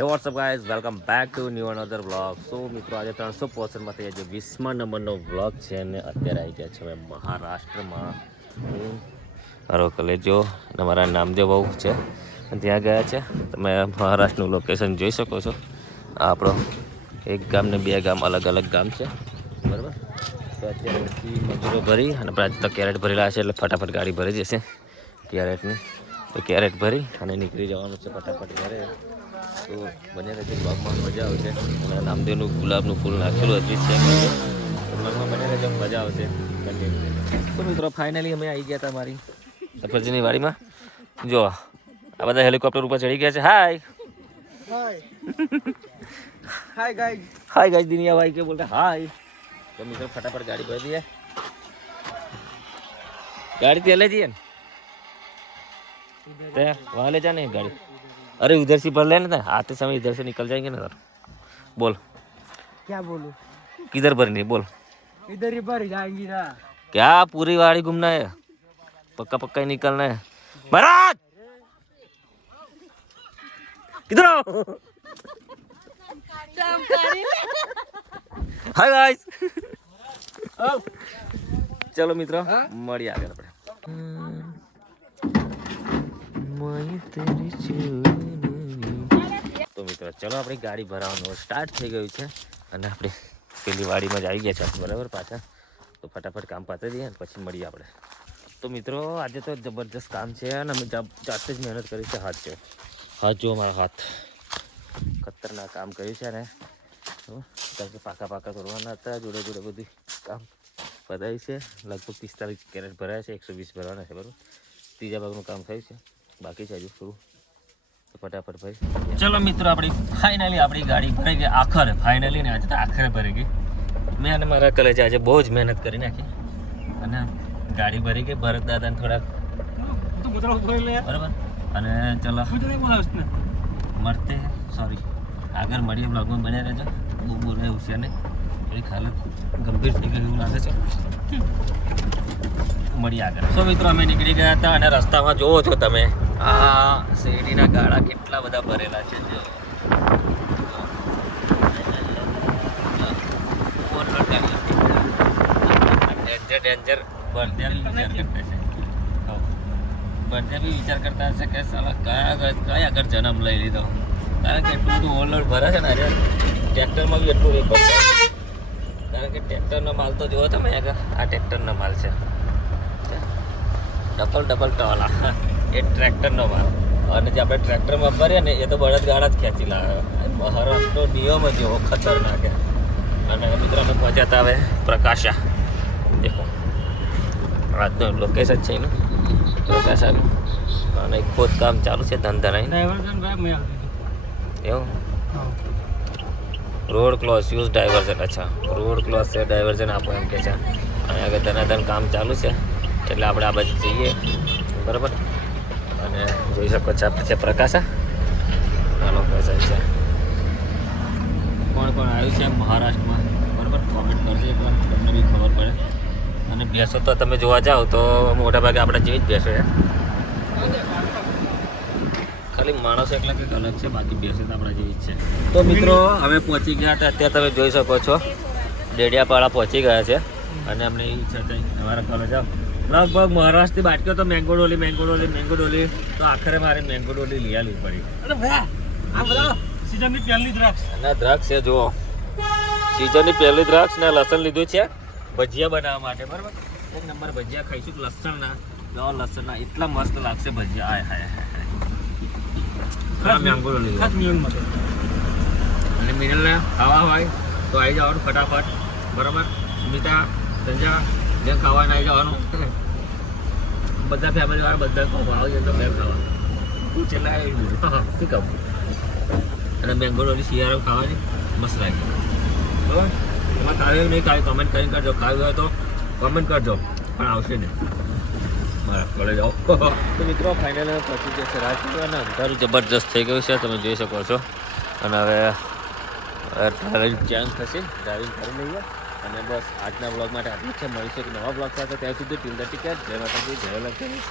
હે what's up guys, welcome back to new another vlog. So મિત્રો, આજે 300%માંથી આજે 20મા નંબરનો વ્લોગ છે અને અત્યારે આવી ગયા છે અમે મહારાષ્ટ્રમાં. મારો કલેજો અને મારા નામદેવ બહુ છે ત્યાં ગયા છે. તમે મહારાષ્ટ્રનું લોકેશન જોઈ શકો છો. આ આપણો એક ગામ ને બે ગામ અલગ અલગ ગામ છે, બરાબર. તો અત્યારેથી મજૂરો ભરી અને આજે તો કેરેટ ભરેલા છે એટલે ફટાફટ ગાડી ભરી જશે કેરેટની. તો કેરેટ ભરી અને નીકળી જવાનું છે ફટાફટ ઘરે. તો બને રહેશે, બ્લોગમાં મજા આવશે. અને નામદેવનું ગુલાબનું ફૂલ નાખેલું હજી છે, બ્લોગમાં બને રહેશે, મજા આવશે. તો મિત્રો ફાઇનલી અમે આવી ગયા હતા મારી સફરજીની વાડીમાં. જો આ બધા હેલિકોપ્ટર ઉપર ચડી ગયા છે. હાય हाय गाइस हाय गाइस, दुनिया भाई के बोलते हाय. तो मित्र फटाफट गाड़ी भर दी है. गाड़ी तेल ले दिए वहाँ ले जाने गाड़ी. अरे उधर से भर लेना था, आते समय इधर से निकल जाएंगे ना सर. बोल क्या बोलूं, किधर भरनी है बोल. इधर ही भर जाएंगी ना. क्या पूरी गाड़ी घूमना है, पक्का पक्का ही निकलना है. महाराज किधर आओ. Hi guys. चलो મિત્રો, મળીએ આગળ આપણે. તો મિત્રો ચલો, આપણી ગાડી ભરાવાનું સ્ટાર્ટ થઈ ગયું છે અને આપણે પેલી વાડીમાં જ આવી ગયા છે, બરાબર. પાછા તો ફટાફટ કામ પતાવી દઈએ પછી મળીએ આપણે. તો મિત્રો આજે તો જબરજસ્ત કામ છે અને અમે જાતે જ મહેનત કરી છે. હાથ જો મારા હાથ ખતરનાક કામ કર્યું છે ને. કારણ કે પાકા તોડવાના હતા, જોડે જોડે બધું કામ પતાવ્યું છે. લગભગ 45 કેરેટ ભરાયા છે, 120 ભરવાના છે, બરાબર. ત્રીજા ભાગનું કામ થયું છે, બાકી છે હજુ થોડું. તો ફટાફટ ભાઈ ચલો મિત્રો, ફાઇનલી આપણી ગાડી ભરાઈ ગઈ. આખરે ફાઇનલી ને આજે તો આખરે ભરી ગઈ. મેં અને મારા કલેજે આજે બહુ જ મહેનત કરી નાખી અને ગાડી ભરી ગઈ. ભરત દાદાને થોડાક બરાબર. અને ચલો મળતે, સોરી, આગળ મળીએ. બ્લોગમાં બન્યા રહેજો. બહુ બોલે હોશિયાર નહીં, થોડીક હાલત ગંભીર થઈ ગઈ એવું લાગે છે. મળીએ આગળ. તો મિત્રો અમે નીકળી ગયા હતા અને રસ્તામાં જોવો છો તમે, આ શેરડીના ગાળા કેટલા બધા ભરેલા છે. ડેન્જર બળદે બી વિચાર કરતા હશે કે સાલા કયા આગળ જન્મ લઈ લીધો. કારણ કે એટલું બધું ઓવરલોડ ભરે છે ને. ટ્રેક્ટરમાં બી એટલું વેપાર છે, કારણ કે ટ્રેક્ટરનો માલ તો જોવો તમે આગળ. આ ટ્રેક્ટરનો માલ છે, ડબલ ટોલા, એ ટ્રેક્ટરનો માલ. અને જે આપણે ટ્રેક્ટરમાં ભરીએ ને એ તો બળદગાડા જ ખેંચી લાવે. મહારાષ્ટ્રનો નિયમ જ એવો ખતરનાક. અને મિત્રો અમે પહોંચ્યા હતા હવે પ્રકાશા. દેખો આજનું લોકેશન છે એનું, પ્રકાશાનું. અને ખોદકામ ચાલુ છે, ધંધા એવું. Road close, use diversion. અચ્છા, રોડ ક્લોઝ છે, ડાયવર્ઝન આપો એમ કે છે. અને આગળ ધનાધન કામ ચાલુ છે એટલે આપણે આ બાજુ જઈએ, બરાબર. અને જોઈ શકો છો આપણે છે પ્રકાશા. આ લોકેશન છે. કોણ આવ્યું છે મહારાષ્ટ્રમાં, બરાબર, કોમેન્ટ કરજો એકવાર, તમને બી ખબર પડે. અને ભેંસો તો તમે જોવા જાઓ તો મોટા ભાગે આપણા જેવી જ ભેંસો છે. ખાલી માણસો એકલા કંઈક અલગ છે, બાકી ભેંસો તો આપણા જેવી જ છે. તો મિત્રો અમે પહોંચી ગયા હતા. અત્યારે તમે જોઈ શકો છો ડેડિયાપાડા પહોંચી ગયા છે. અને અમને એ ઈચ્છા થઈ તમારા કોલેજ જાઓ. લગભગ મહારાષ્ટ્રથી બાટક્યો તો મેંગો ડોલી. તો આખરે મારે મેંગો ડોલી લઈ આવવી પડી. સિઝનની પહેલી દ્રાક્ષ અને દ્રાક્ષ છે, જુઓ, સિઝનની પહેલી દ્રાક્ષ ને લસણ લીધું છે ભજીયા બનાવવા માટે, બરાબર. એક નંબર ભજીયા ખાઈશું લસણના. જો લસણના એટલા મસ્ત લાગશે ભજીયા. આય હાય મેંગો ડોલી. અને મિનલને ખાવા હોય તો આવી જવાનું ફટાફટ, બરાબર. સ્મિતા, સંજા, જે ખાવાના આવી જવાનું. બધા ફેમિલી વાળા બધા ખાવા આવે તો મેં ખાવા તું છેલ્લા શું કહું. અને મેંગો ડોલી શિયાળો ખાવાની મસ્ત લાગે, બરાબર. એમાં ખાવ્યું નહીં ખાવ્યું કમેન્ટ કરીને કરજો. ખાવ્યું હોય તો કમેન્ટ કરજો, પણ આવશે નહીં. બરાબર, કોલેજ જાઓ. તો મિત્રો ફાઇનલ પહોંચી જશે રાજકોટ અને અંધારું જબરજસ્ત થઈ ગયું છે, તમે જોઈ શકો છો. અને હવે ટ્રાવેલિંગ ચેન્જ થશે, ડ્રાઇવિંગ કરી લઈએ. અને બસ આજના બ્લોગ માટે આટલું છે. મળીશું એક નવા બ્લોગ સાથે. ત્યાં સુધી ટીલ ધ ટિકટ. જય માતાજી, જય લક્ષ્મી.